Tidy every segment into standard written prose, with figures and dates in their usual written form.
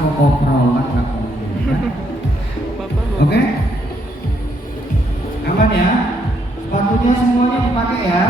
mau ngobrol kan nggak mungkin kan? Oke? Aman ya? Sepatunya semuanya dipakai ya.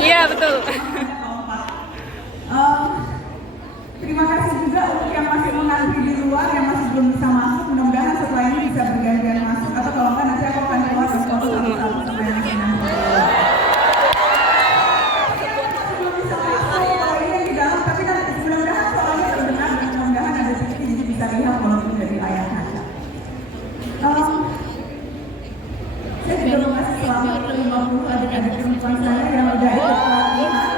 Iya betul. Terima kasih juga untuk yang masih mengantri di luar, yang masih belum bisa masuk. Mudah-mudahan setelah ini bisa bergantian masuk, atau kalau enggak nanti aku akan keluar ke satu sama yang sedang belum bisa masuk. Kalau ini yang di dalam, tapi nanti mudah-mudahan soalnya terdengar dan mudah-mudahan ada sedikit jadi bisa lihat walaupun dari layar kaca. Saya juga mau kasih selamat ke 50 adik-adik perempuan saya yang udah ikut pelatihan.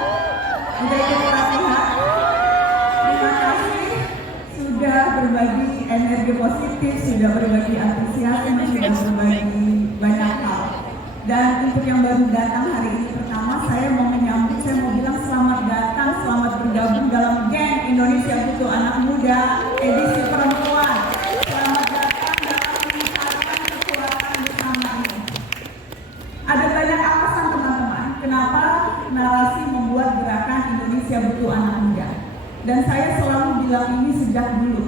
Terima kasih sudah berbagi energi positif, sudah berbagi antusiasme, sudah berbagi banyak hal. Dan untuk yang baru datang hari ini pertama, saya mau menyambut, saya mau bilang selamat datang, selamat bergabung dalam geng Indonesia Butuh Anak Muda edisi perempuan. Selamat datang dalam meningkatkan kekuatan bersama ini. Ada banyak alasan teman-teman, kenapa narasi membuat gerakan Indonesia Butuh Anak Muda. Dan saya selalu bilang ini sejak dulu.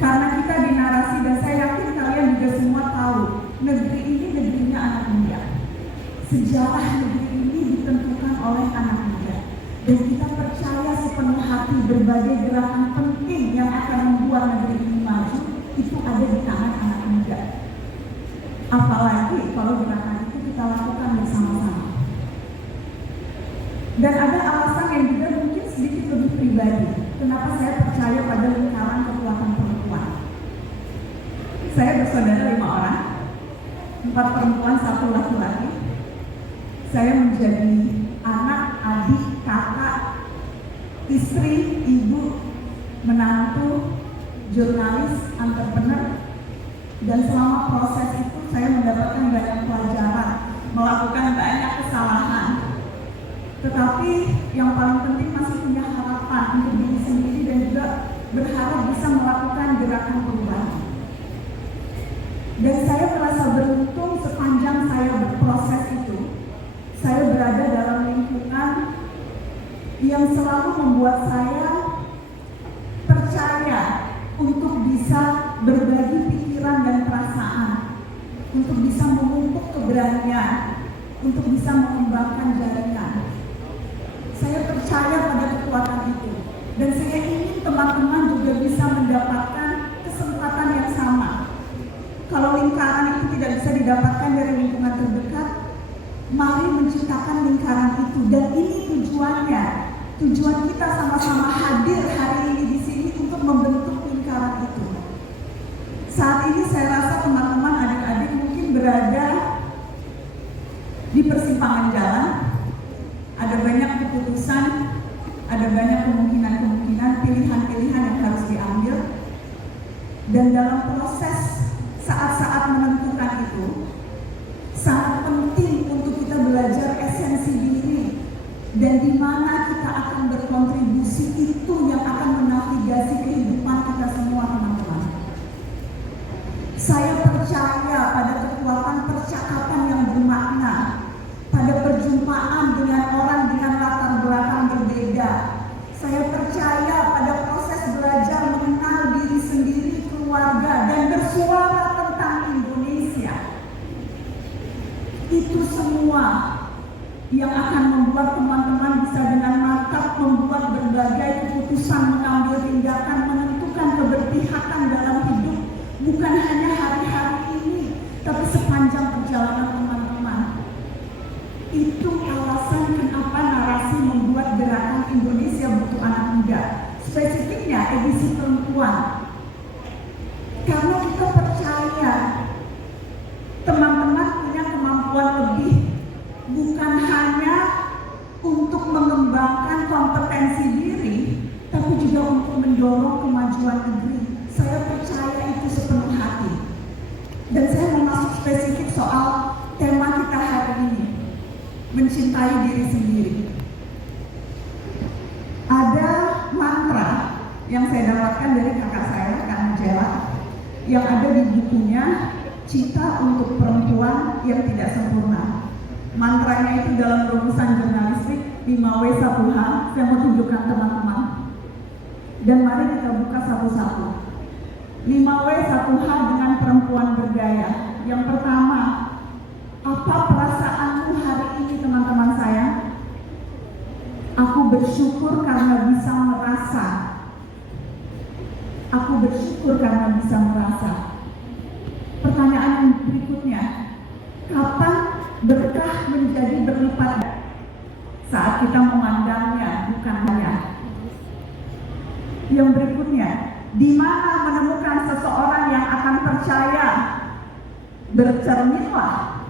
Karena kita di narasi, dan saya yakin kalian juga semua tahu, negeri ini negerinya anak muda. Sejarah negeri ini ditentukan oleh anak muda. Dan kita percaya sepenuh hati berbagai gerakan penting yang akan membuat negeri ini maju, itu ada di tangan anak muda. Apalagi kalau gerakan itu kita lakukan bersama-sama. Dan ada alasan yang juga mungkin sedikit lebih pribadi. Kenapa saya percaya pada lingkaran kekuatan perempuan? Saya bersaudara 5 orang, 4 perempuan, 1 laki-laki. Saya menjadi anak, adik, kakak, istri, ibu, menantu, jurnalis, entrepreneur. Dan selama proses itu saya mendapatkan banyak pelajaran, melakukan banyak kesalahan. Tetapi yang paling penting masih punya harapan untuk diri sendiri dan juga berharap bisa melakukan gerakan perubahan. Dan saya merasa beruntung sepanjang saya berproses itu, saya berada dalam lingkungan yang selalu membuat saya percaya untuk bisa berbagi pikiran dan perasaan, untuk bisa memupuk keberanian, untuk bisa mengembangkan jaringan. Saya percaya pada kekuatan itu, dan saya ingin teman-teman juga bisa mendapatkan kesempatan yang sama. Kalau lingkaran itu tidak bisa didapatkan dari lingkungan terdekat, mari menciptakan lingkaran itu. Dan ini tujuannya, tujuan kita sama-sama hadir hari ini di sini untuk membentuk lingkaran itu. Saat ini saya rasa teman-teman, adik-adik mungkin berada di persimpangan jalan. Ada banyak keputusan, ada banyak kemungkinan-kemungkinan, pilihan-pilihan yang harus diambil. Dan dalam proses saat-saat menentukan itu, sangat penting untuk kita belajar esensi diri. Dan di mana kita akan berkontribusi, itu yang akan menavigasi kehidupan kita semua, teman-teman. Saya percaya pada kekuatan percakapan yang bermakna, pada perjumpaan dengan orang dengan latar belakang berbeda. Saya percaya pada proses belajar mengenal diri sendiri, keluarga, dan bersuara tentang Indonesia. semua yang akan membuat teman-teman bisa dengan mantap membuat berbagai keputusan, mengambil tindakan, menentukan keberpihakan dalam hidup, bukan hanya hari-hari ini, tapi sepanjang perjalanan teman-teman. Itu alasan kenapa narasi membuat gerakan Indonesia Butuh Anak Muda, spesifiknya edisi perempuan. Karena kita percaya teman-teman punya kemampuan lebih, bukan hanya untuk mengembangkan kompetensi diri, tapi juga untuk mendorong kemajuan negeri. Saya percaya itu sepenuh hati. Dan saya mau masuk spesifik soal tema kita hari ini, mencintai diri sendiri. Ada mantra yang saya dapatkan dari kakak saya, Kak Angela, yang ada di bukunya Cita untuk Perempuan yang Tidak Sempurna. Mantranya itu dalam rumusan jurnalistik 5W1H. Saya mau tunjukkan teman-teman. Dan mari kita buka satu-satu. 5W1H dengan perempuan berdaya. Yang pertama, apa perasaanmu hari ini teman-teman saya? Aku bersyukur karena bisa merasa. Aku bersyukur karena bisa merasa. Pertanyaan yang berikutnya, kapan berkah menjadi berlipat? Saat kita memandangnya, bukan hanya. Yang berikutnya, di mana menemukan seseorang yang akan percaya? Bercerminlah.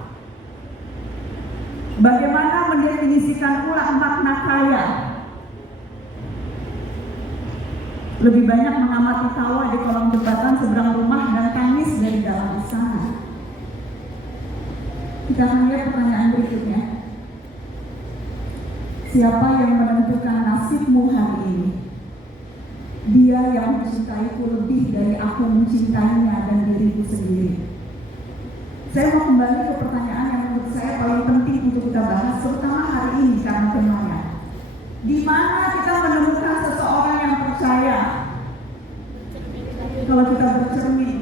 Bagaimana mendefinisikan ulang makna kaya? Lebih banyak mengamati tawa di kolong jembatan seberang rumah dan tangis dari dalam istana. Kita akan lihat pertanyaan berikutnya. Siapa yang menentukan nasibmu hari ini? Dia yang mencintaiku lebih dari aku mencintainya dan diriku sendiri. Saya mau kembali ke pertanyaan yang menurut saya paling penting untuk kita bahas, terutama hari ini karena temanya. Di mana kita menemukan seseorang yang percaya? Kalau kita bercermin.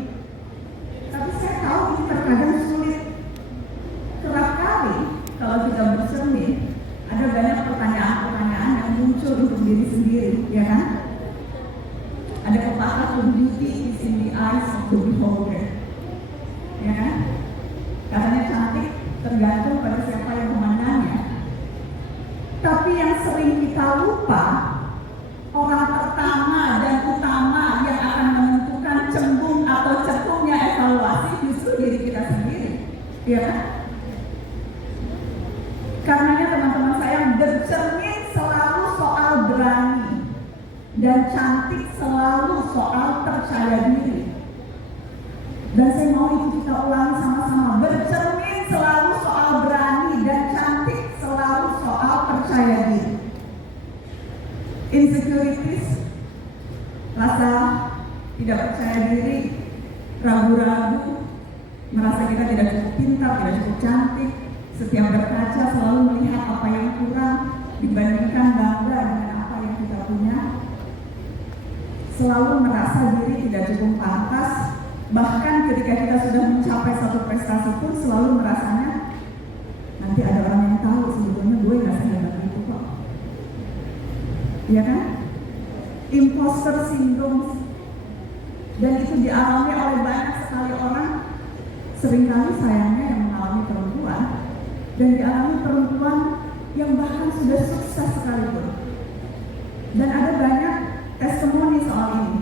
Tapi saya tahu ini terkadang sulit. Kerap kali kalau kita bercermin, ada banyak pertanyaan-pertanyaan yang muncul untuk diri sendiri, ya kan? Ada pepatah, "The beauty is in the eyes of the beholder." Ya kan? Katanya cantik tergantung pada siapa yang memandangnya. Tapi yang sering kita lupa, orang pertama dan utama yang akan menentukan cembung atau cekungnya evaluasi justru diri kita sendiri, ya kan? Karenanya teman-teman saya, bercermin selalu soal berani dan cantik selalu soal percaya diri. Dan saya mau itu kita ulangi sama-sama. Bercermin selalu soal berani dan cantik selalu soal percaya diri. Insecurities, rasa tidak percaya diri, ragu-ragu, merasa kita tidak cukup pintar, tidak cukup cantik, setiap berkaca selalu melihat apa yang kurang dibandingkan bangga dengan apa yang kita punya, selalu merasa diri tidak cukup pantas, bahkan ketika kita sudah mencapai satu prestasi pun selalu merasanya nanti ada orang yang tahu sebetulnya gue nggak sehebat itu kok. Iya kan? Imposter syndrome, dan itu dialami oleh banyak sekali orang. Seringkali sayangnya yang mengalami perempuan, dan dialami perempuan yang bahkan sudah sukses sekalipun. Dan ada banyak testimoni soal ini.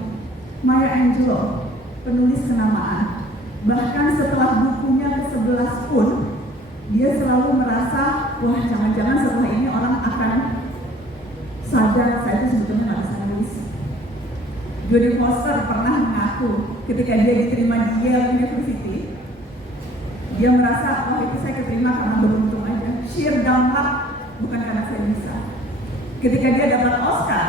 Maya Angelou, penulis kenamaan, bahkan setelah bukunya ke-11 pun dia selalu merasa, wah jangan-jangan setelah ini orang akan sadar saya itu sebetulnya nggak bisa nulis. Jodie Foster pernah mengaku ketika dia diterima di Yale University, dia merasa, oh itu saya keterima karena beruntung aja, sheer dumb luck, bukan karena saya bisa. Ketika dia dapat Oscar,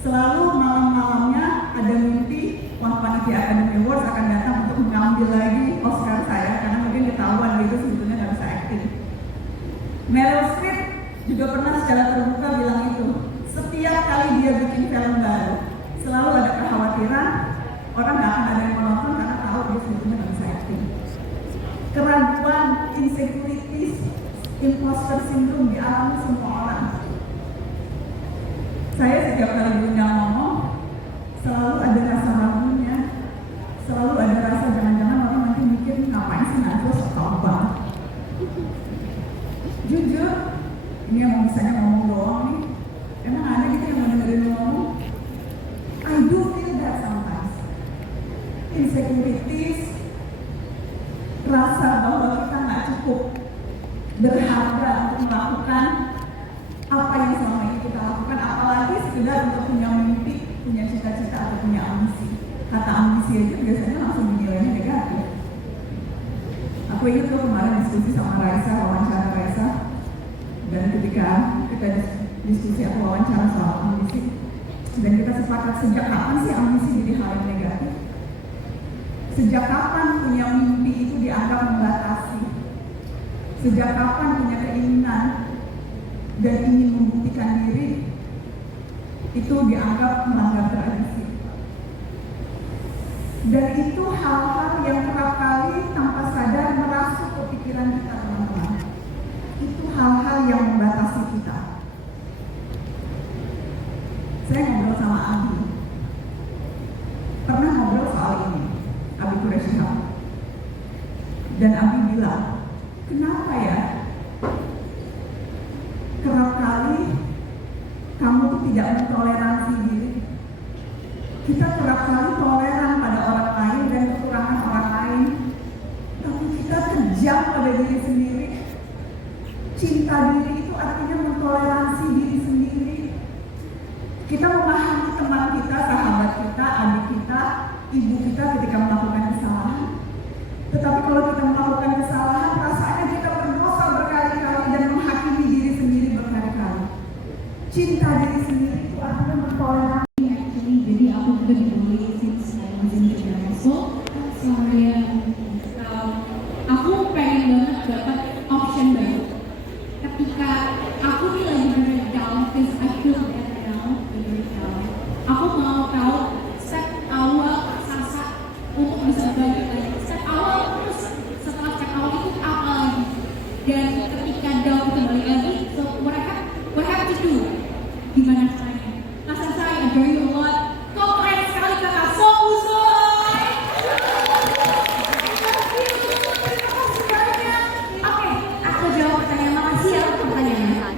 selalu malam-malamnya ada mimpi, wah panitia Academy Awards akan datang untuk mengambil lagi Oscar saya, karena mungkin ketahuan gitu sebetulnya nggak bisa acting. Meryl Streep juga pernah secara terbuka bilang itu, setiap kali dia bikin film baru, selalu ada kekhawatiran orang nggak akan ada yang menonton karena tahu dia sebetulnya nggak bisa acting. Keraguan, insecurities, Imposter syndrome dialami semua orang. Saya setiap kali diundang ngomong, selalu ada rasa ragunya, selalu ada rasa jangan-jangan orang nanti mikir ngapain sih Najwa sok tau banget. Jujur, ini yang misalnya ngomong doang nih, emang ada gitu yang mau dengerin ngomong? I do feel that sometimes. Insecurities, rasa bahwa kita nggak cukup berharga untuk melakukan apa yang selama ini kita lakukan, apalagi sekedar untuk punya mimpi, punya cita-cita atau punya ambisi. Kata ambisi aja biasanya langsung dinilainya negatif. Aku ingat tuh kemarin diskusi sama Raisa, wawancara Raisa, dan ketika kita diskusi atau wawancara soal ambisi, dan kita sepakat sejak kapan sih ambisi jadi hal yang negatif? Sejak kapan punya mimpi itu dianggap membatasi? Sejak kapan punya keinginan dan ingin membuktikan diri itu dianggap melanggar tradisi? Dan itu hal-hal yang kerap kali tanpa sadar merasuk ke pikiran kita, teman-teman. Itu hal-hal yang membatasi kita. Saya ngobrol sama Abi, pernah ngobrol soal ini, Abi Quraisyihab. Dan Abi bilang, kenapa ya kerap kali kamu tuh tidak mentoleransi diri? Kita kerap kali toleran pada orang lain dan kekurangan orang lain, tapi kita kejam pada diri sendiri. Cinta diri itu artinya mentoleransi diri sendiri. Kita memahami teman kita, sahabat kita, adik kita, ibu kita ketika melakukan kesalahan. Tetapi kalau kita melakukan kesalahan, rasanya kita berdosa berkali-kali dan menghakimi diri sendiri berkali-kali. Cinta diri sendiri itu artinya mentoleransi. Jadi aku juga dibully since I was in Jakarta. So aku pengen banget dapat option baru. Ketika aku nih lagi very down, because I feel that down, very down. Aku mau tahu step awal Sasa untuk bisa balik lagi. Step awal terus setelah step awal itu apa lagi? Dan ketika down itu balik lagi, so what I have to do? Gimana caranya? Rasa saya enjoy you a lot. Kok keren sekali kakak Sohusoy. Terima kasih banyak. Oke, aku jawab pertanyaan. Makasih ya pertanyaannya.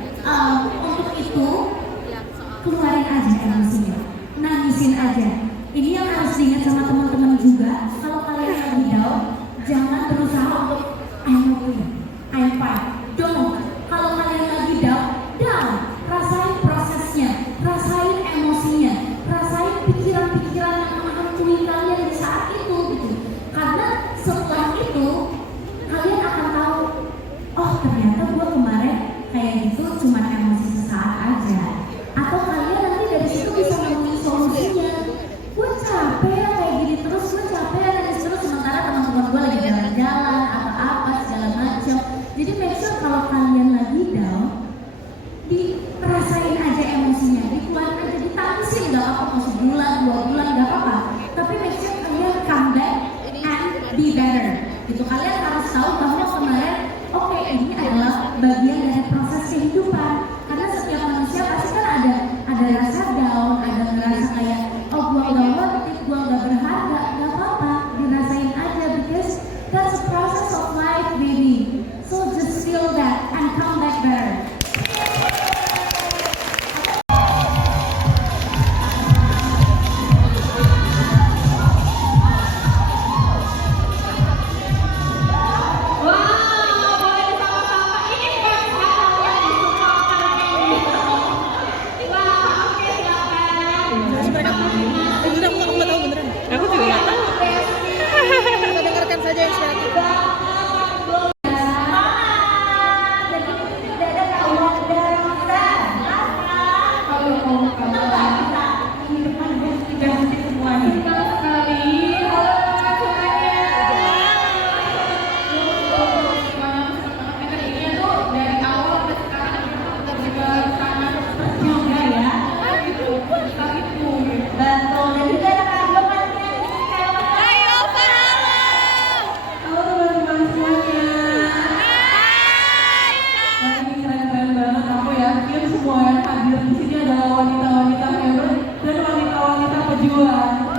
hadir di sini adalah wanita-wanita hebat dan wanita-wanita pejuang.